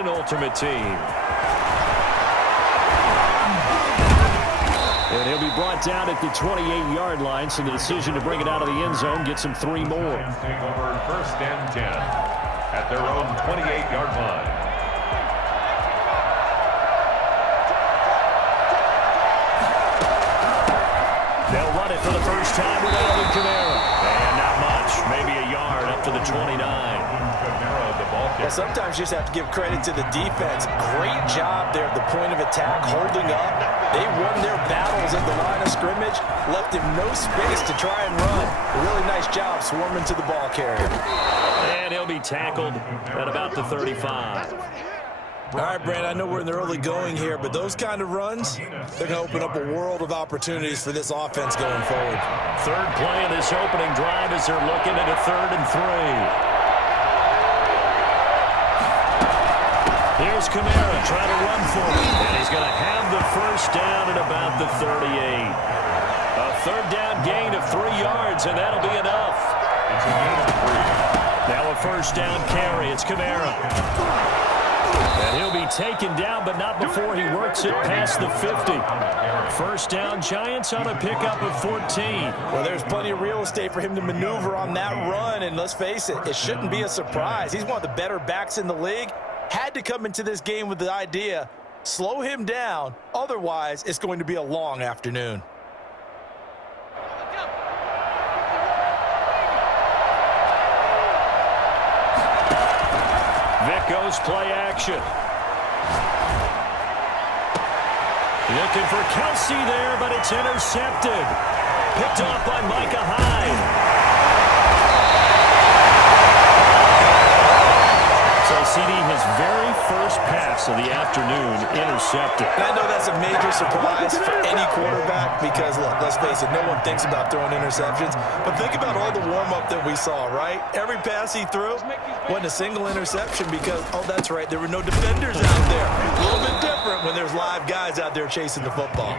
Madden Ultimate Team. And he'll be brought down at the 28-yard line, so the decision to bring it out of the end zone gets him 3 more. Take over 1st and 10 at their own 28-yard line. They'll run it for the first time with Alvin Kamara. And not much, maybe a yard up to the 29. Well, sometimes you just have to give credit to the defense. Great job there at the point of attack, holding up. They won their battles at the line of scrimmage, left him no space to try and run. A really nice job swarming to the ball carrier. And he'll be tackled at about the 35. All right, Brand, I know we're in the early going here, but those kind of runs, they're going to open up a world of opportunities for this offense going forward. Third play of this opening drive as they're looking at a 3rd and 3. Here's Kamara trying to run for it, and he's going to have the first down at about the 38. A 3rd down gain of 3 yards, and that'll be enough. It's a gain of 3. Now a 1st down carry. It's Kamara. And he'll be taken down, but not before he works it past the 50. 1st down, Giants on a pickup of 14. Well, there's plenty of real estate for him to maneuver on that run, and let's face it, it shouldn't be a surprise. He's one of the better backs in the league. Had to come into this game with the idea, slow him down, otherwise it's going to be a long afternoon. Vic goes play action. Looking for Kelsey there, but it's intercepted. Picked off by Micah Hyde. So CD, his very first pass of the afternoon intercepted. And I know that's a major surprise for any quarterback because, look, let's face it, no one thinks about throwing interceptions. But think about all the warm-up that we saw, right? Every pass he threw wasn't a single interception because, oh, that's right, there were no defenders out there. A little bit different when there's live guys out there chasing the football.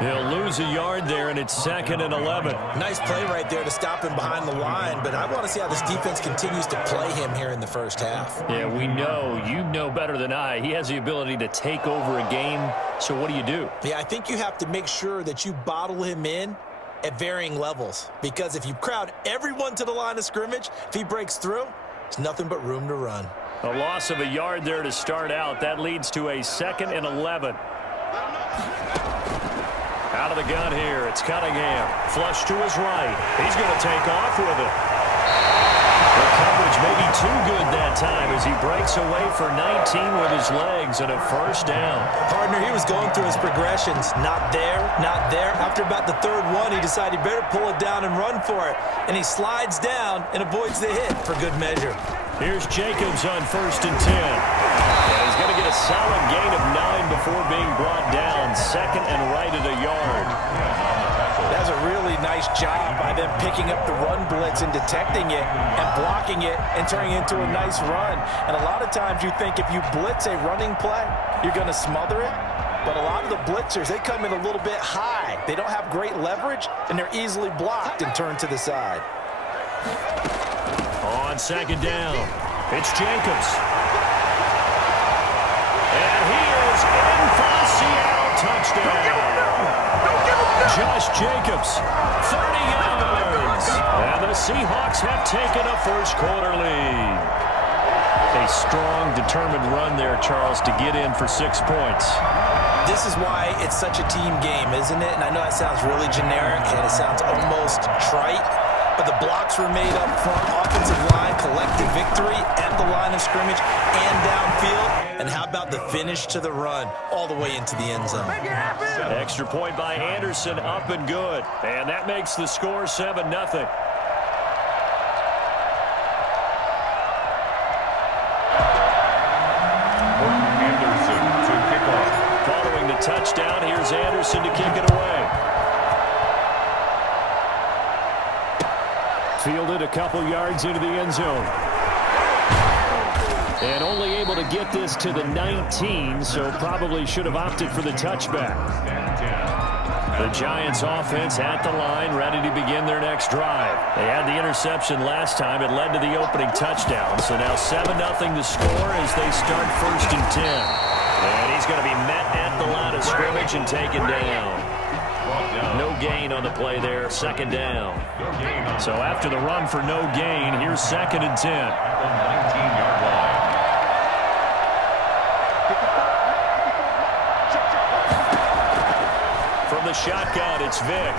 He'll lose a yard there, and it's 2nd and 11. Nice play right there to stop him behind the line, but I want to see how this defense continues to play him here in the first half. Yeah, we know, you know better than I, he has the ability to take over a game. So what do? Yeah, I think you have to make sure that you bottle him in at varying levels. Because if you crowd everyone to the line of scrimmage, if he breaks through, there's nothing but room to run. A loss of a yard there to start out. That leads to a 2nd and 11. Out of the gun here, it's Cunningham. Flush to his right. He's going to take off with it. The coverage may be too good that time as he breaks away for 19 with his legs and a 1st down. Partner, he was going through his progressions. Not there, not there. After about the 3rd one, he decided he better pull it down and run for it. And he slides down and avoids the hit for good measure. Here's Jacobs on 1st and 10. And he's going to get a solid gain of 9 before being brought down. 2nd and right at a yard. That's a really nice job by them picking up the run blitz and detecting it and blocking it and turning it into a nice run. And a lot of times you think if you blitz a running play, you're going to smother it. But a lot of the blitzers, they come in a little bit high. They don't have great leverage, and they're easily blocked and turned to the side. On 2nd down, it's Jacobs. And he is in for the Seattle touchdown. Josh Jacobs, 30 yards. And the Seahawks have taken a 1st quarter lead. A strong, determined run there, Charles, to get in for 6 points. This is why it's such a team game, isn't it? And I know that sounds really generic and it sounds almost trite, but the blocks were made up front, offensive line, collective victory at the line of scrimmage and downfield. And how about the finish to the run all the way into the end zone? Extra point by Anderson, up and good. And that makes the score 7-0. Anderson to kick off. Following the touchdown, here's Anderson to kick it away. Fielded a couple yards into the end zone. And only able to get this to the 19, so probably should have opted for the touchback. The Giants offense at the line, ready to begin their next drive. They had the interception last time. It led to the opening touchdown. So now 7-0 the score as they start 1st and 10. And he's going to be met at the line of scrimmage and taken down. No gain on the play there, 2nd down. So after the run for no gain, here's 2nd and 10. 19-yard line. From the shotgun, it's Vic.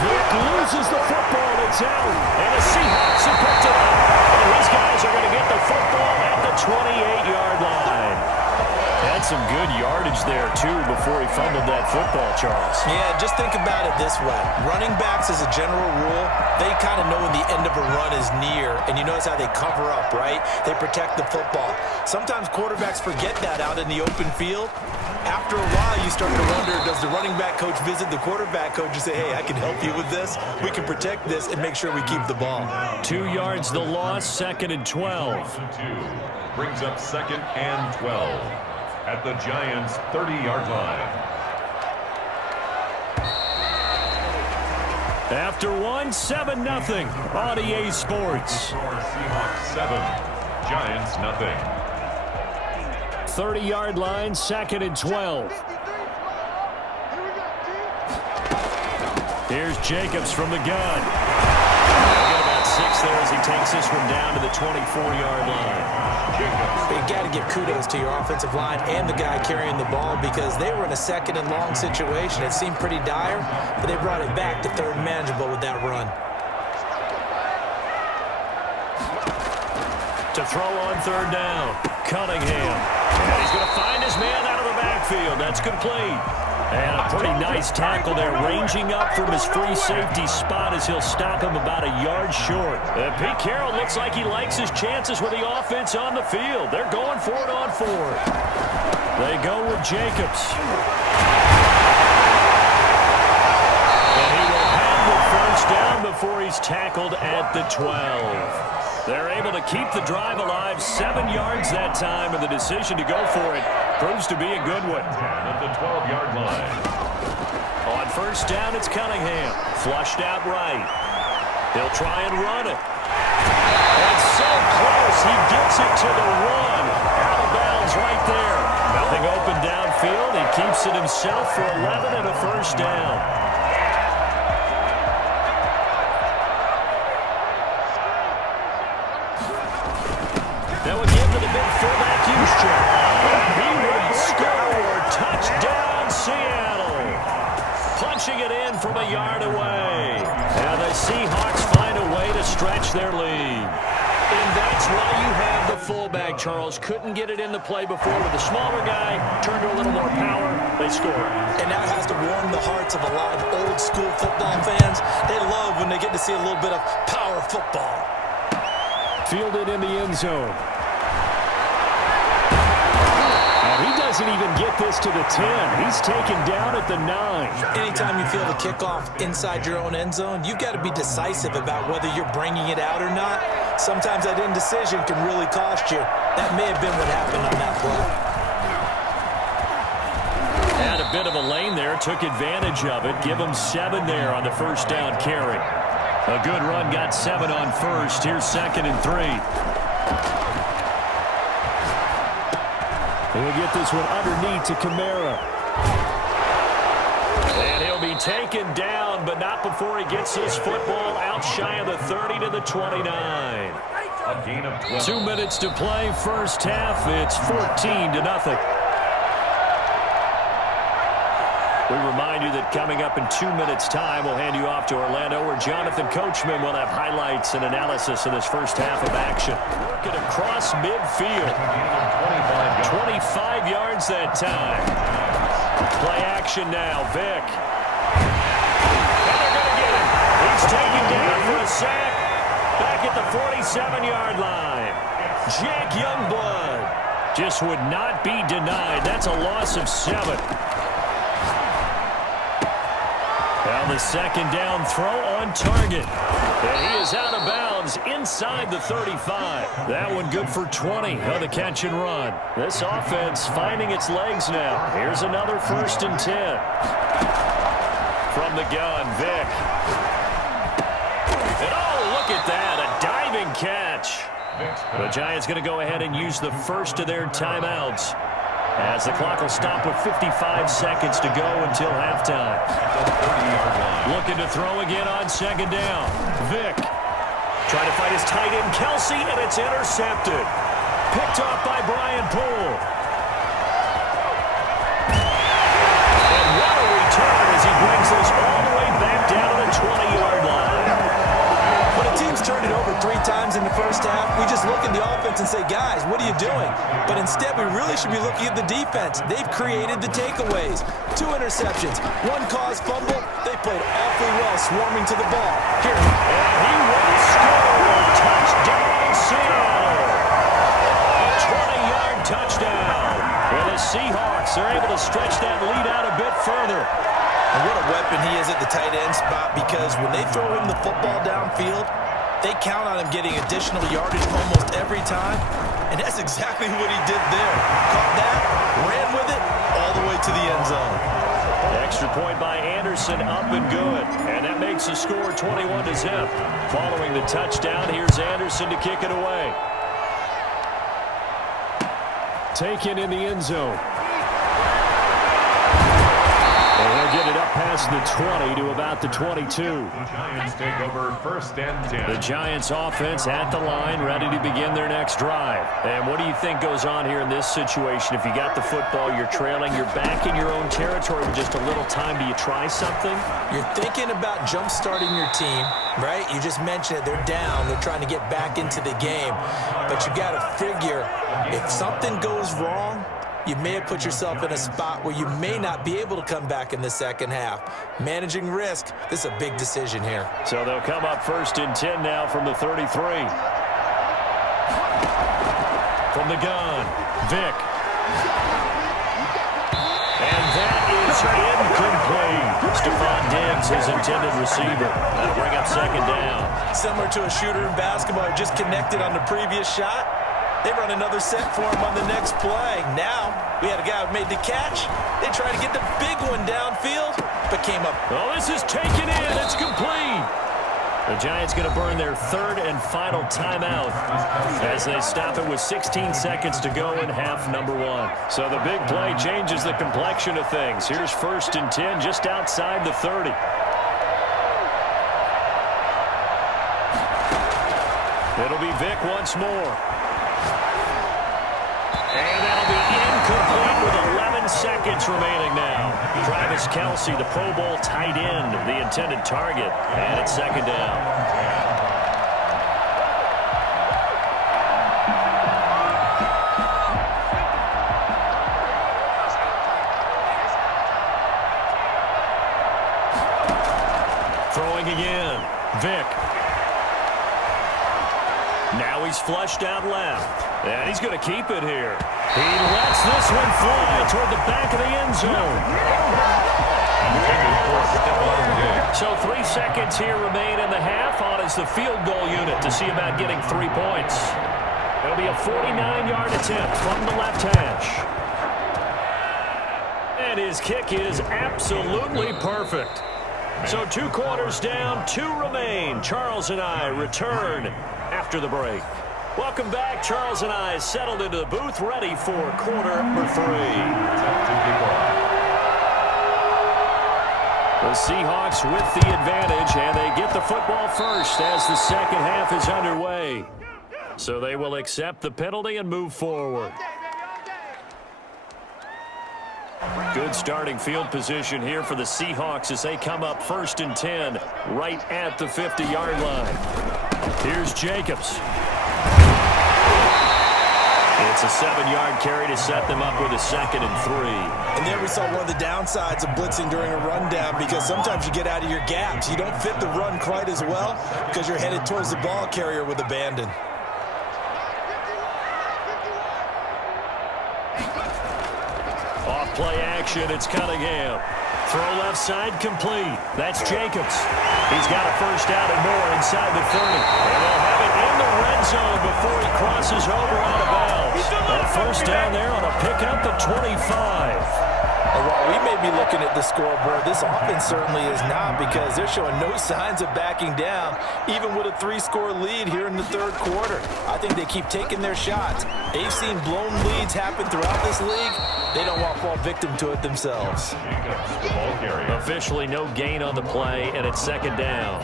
Vic loses the football. It's out. And the Seahawks have picked it up. And these guys are going to get the football at the 28-yard line. Had some good yardage there, too, before he fumbled that football, Charles. Yeah, just think about it this way. Running backs, as a general rule, they kind of know when the end of a run is near, and you notice how they cover up, right? They protect the football. Sometimes quarterbacks forget that out in the open field. After a while, you start to wonder, does the running back coach visit the quarterback coach and say, hey, I can help you with this, we can protect this, and make sure we keep the ball. 2 yards the loss, 2nd and 12. Brings up 2nd and 12 at the Giants' 30-yard line. After one, 7-0 on EA Sports. Seahawks 7, Giants nothing. 30-yard line, 2nd and 12. Here's Jacobs from the gun. They'll get about 6 there as he takes this one down to the 24-yard line. You got to give kudos to your offensive line and the guy carrying the ball because they were in a 2nd and long situation. It seemed pretty dire, but they brought it back to 3rd and manageable with that run. To throw on 3rd down, Cunningham. And he's going to find his man out of the backfield. That's complete. And a pretty nice tackle there, ranging up from his free safety spot as he'll stop him about a yard short. Pete Carroll looks like he likes his chances with the offense on the field. They're going for it on 4th. They go with Jacobs. And he will have the 1st down before he's tackled at the 12. They're able to keep the drive alive, 7 yards that time, and the decision to go for it proves to be a good one. At the 12-yard line. On 1st down, it's Cunningham. Flushed out right. He'll try and run it. And so close, he gets it to the 1. Out of bounds right there. Nothing open downfield. He keeps it himself for 11 and a 1st down. That would give to the big fullback Juszczyk. He will score. Touchdown, Seattle. Punching it in from a yard away. And the Seahawks find a way to stretch their lead. And that's why you have the fullback, Charles. Couldn't get it in the play before with the smaller guy. Turned to a little more power. They score. And that has to warm the hearts of a lot of old-school football fans. They love when they get to see a little bit of power football. Fielded in the end zone. And he doesn't even get this to the 10. He's taken down at the 9. Anytime you feel the kickoff inside your own end zone, you've got to be decisive about whether you're bringing it out or not. Sometimes that indecision can really cost you. That may have been what happened on that play. Had a bit of a lane there, took advantage of it. Give him 7 there on the 1st down carry. A good run, got 7 on 1st. Here's 2nd and 3. He'll get this one underneath to Kamara. And he'll be taken down, but not before he gets this football out shy of the 30 to the 29. A gain of 12. 2 minutes to play, 1st half. It's 14-0. We remind you that coming up in 2 minutes' time, we'll hand you off to Orlando, where Jonathan Coachman will have highlights and analysis of this 1st half of action. Working across midfield. 25 yards that time. Play action now. Vic. And they're going to get him. He's taken down for a sack. Back at the 47-yard line. Jack Youngblood just would not be denied. That's a loss of 7. Now the 2nd down throw on target. And he is out of bounds. inbounds inside the 35. That one good for 20 on the catch and run. This offense finding its legs now. Here's another 1st and 10. From the gun, Vic. And oh, look at that, a diving catch. The Giants going to go ahead and use the first of their timeouts, as the clock will stop with 55 seconds to go until halftime. Looking to throw again on 2nd down. Vic trying to fight his tight end, Kelsey, and it's intercepted. Picked off by Brian Poole. And what a return as he brings this all the way back down to the 20-yard line. When a team's turned it over 3 times in the first half, we just look at the offense and say, guys, what are you doing? But instead, we really should be looking at the defense. They've created the takeaways. 2 interceptions, 1 caused fumble. They played awfully well swarming to the ball. Here. And he will score. Touchdown, Seattle. A 20-yard touchdown. And the Seahawks are able to stretch that lead out a bit further. And what a weapon he is at the tight end spot, because when they throw him the football downfield, they count on him getting additional yardage almost every time. And that's exactly what he did there. Caught that, ran with it, all the way to the end zone. Extra point by Anderson, up and good. And that makes the score 21-0. Following the touchdown, here's Anderson to kick it away. Taken in the end zone. And he'll get it up past the 20 to about the 22. The Giants take over 1st and 10. The Giants offense at the line, ready to begin their next drive. And what do you think goes on here in this situation? If you got the football, you're trailing, you're back in your own territory with just a little time. Do you try something? You're thinking about jump-starting your team, right? You just mentioned it. They're down. They're trying to get back into the game. But you got to figure, if something goes wrong, you may have put yourself in a spot where you may not be able to come back in the second half. Managing risk, this is a big decision here. So they'll come up 1st and 10 now from the 33. From the gun, Vic. And that is incomplete. Stephon Diggs, his intended receiver. That'll bring up 2nd down. Similar to a shooter in basketball who just connected on the previous shot. They run another set for him on the next play. Now, we had a guy who made the catch. They tried to get the big one downfield, but came up. Oh, this is taken in. It's complete. The Giants going to burn their 3rd and final timeout as they stop it with 16 seconds to go in half number 1. So the big play changes the complexion of things. Here's 1st and 10 just outside the 30. It'll be Vic once more. And that'll be incomplete with 11 seconds remaining now. Travis Kelsey, the Pro Bowl tight end, the intended target. And it's 2nd down. Throwing again. Vic. Now he's flushed out left. And he's going to keep it here. He lets this one fly toward the back of the end zone. So 3 seconds here remain in the half on as the field goal unit to see about getting 3 points. It'll be a 49-yard attempt from the left hash. And his kick is absolutely perfect. So 2 quarters down, 2 remain. Charles and I return after the break. Welcome back. Charles and I settled into the booth, ready for quarter number 3. The Seahawks with the advantage, and they get the football first as the second half is underway. So they will accept the penalty and move forward. Good starting field position here for the Seahawks as they come up 1st and 10 right at the 50-yard line. Here's Jacobs. It's a 7-yard carry to set them up with a 2nd and 3. And there we saw one of the downsides of blitzing during a rundown, because sometimes you get out of your gaps. You don't fit the run quite as well because you're headed towards the ball carrier with abandon. Off play action, it's Cunningham. Throw left side complete. That's Jacobs. He's got a first down and more inside the 30. And they'll have it in the red zone before he crosses over out of bounds. A first down there on a pickup at 25. And while we may be looking at the scoreboard, this offense certainly is not, because they're showing no signs of backing down, even with a 3-score lead here in the third quarter. I think they keep taking their shots. They've seen blown leads happen throughout this league. They don't want to fall victim to it themselves. Officially no gain on the play, and it's second down.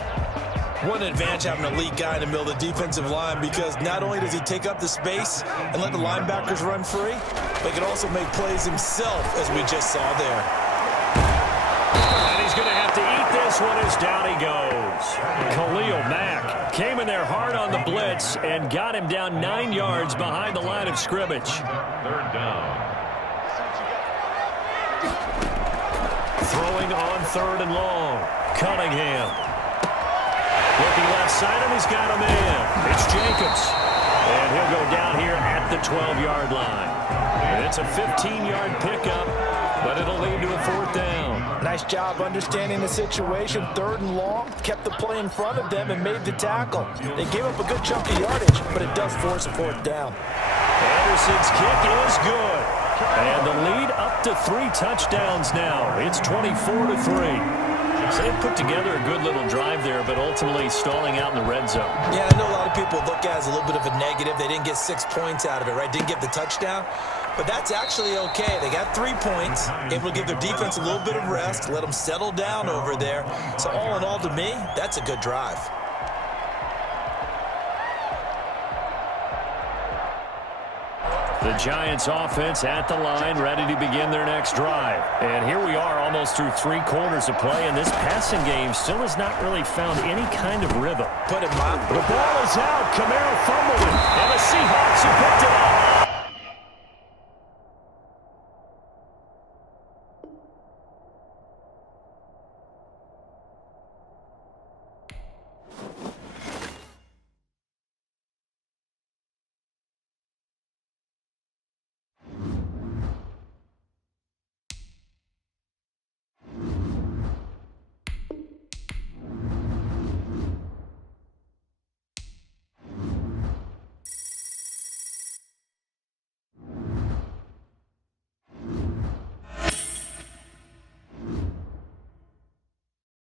What an advantage having a elite guy in the middle of the defensive line, because not only does he take up the space and let the linebackers run free, but he can also make plays himself, as we just saw there. And he's going to have to eat this one as down he goes. Khalil Mack came in there hard on the blitz and got him down 9 yards behind the line of scrimmage. Third down. Throwing on third and long. Cunningham. Looking left side, and he's got a man. It's Jacobs. And he'll go down here at the 12-yard line. And it's a 15-yard pickup, but it'll lead to a fourth down. Nice job understanding the situation. Third and long, kept the play in front of them and made the tackle. They gave up a good chunk of yardage, but it does force a fourth down. Anderson's kick is good. And the lead up to 3 touchdowns now. It's 24-3. So they put together a good little drive there, but ultimately stalling out in the red zone. Yeah, I know a lot of people look at it as a little bit of a negative. They didn't get 6 points out of it, right? Didn't get the touchdown. But that's actually okay. They got 3 points, able to give their defense a little bit of rest, let them settle down over there. So all in all, to me, that's a good drive. The Giants offense at the line, ready to begin their next drive. And here we are almost through 3 quarters of play, and this passing game still has not really found any kind of rhythm. Put it mildly. The ball is out. Kamara fumbled it. And the